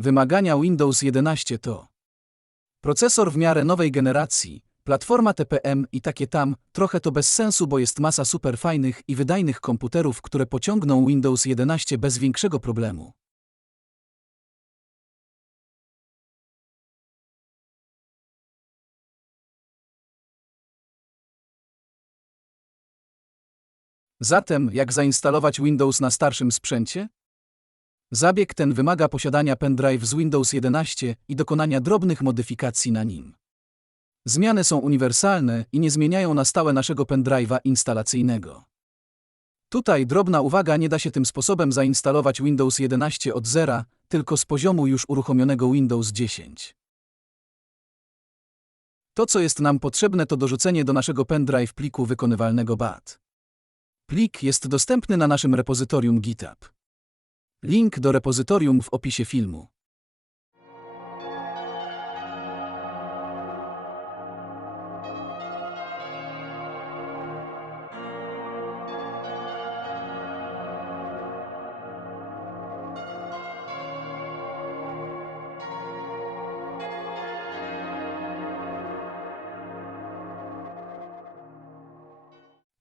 Wymagania Windows 11 to procesor w miarę nowej generacji, platforma TPM i takie tam, trochę to bez sensu, bo jest masa super fajnych i wydajnych komputerów, które pociągną Windows 11 bez większego problemu. Zatem, jak zainstalować Windows na starszym sprzęcie? Zabieg ten wymaga posiadania pendrive z Windows 11 i dokonania drobnych modyfikacji na nim. Zmiany są uniwersalne i nie zmieniają na stałe naszego pendrive'a instalacyjnego. Tutaj drobna uwaga, nie da się tym sposobem zainstalować Windows 11 od zera, tylko z poziomu już uruchomionego Windows 10. To, co jest nam potrzebne, to dorzucenie do naszego pendrive pliku wykonywalnego BAT. Plik jest dostępny na naszym repozytorium GitHub. Link do repozytorium w opisie filmu.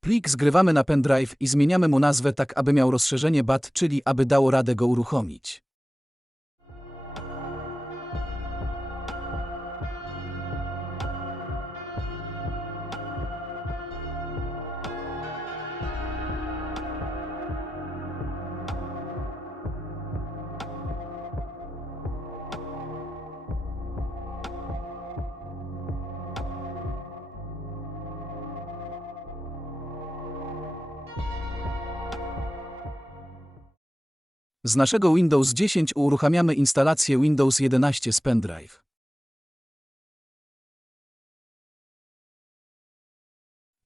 Plik zgrywamy na pendrive i zmieniamy mu nazwę tak, aby miał rozszerzenie BAT, czyli aby dało radę go uruchomić. Z naszego Windows 10 uruchamiamy instalację Windows 11 z pendrive.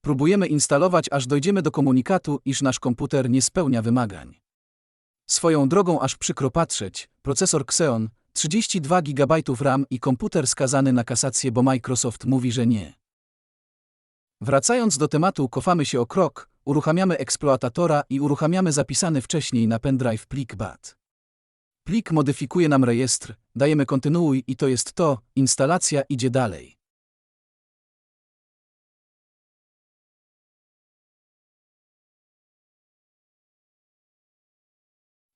Próbujemy instalować, aż dojdziemy do komunikatu, iż nasz komputer nie spełnia wymagań. Swoją drogą, aż przykro patrzeć, procesor Xeon, 32 GB RAM i komputer skazany na kasację, bo Microsoft mówi, że nie. Wracając do tematu, cofamy się o krok, uruchamiamy eksploatatora i uruchamiamy zapisany wcześniej na pendrive plik BAT. Plik modyfikuje nam rejestr, dajemy kontynuuj i to jest to, instalacja idzie dalej.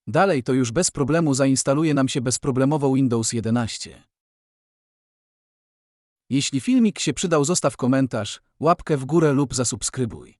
Dalej to już bez problemu zainstaluje nam się bezproblemowo Windows 11. Jeśli filmik się przydał, zostaw komentarz, łapkę w górę lub zasubskrybuj.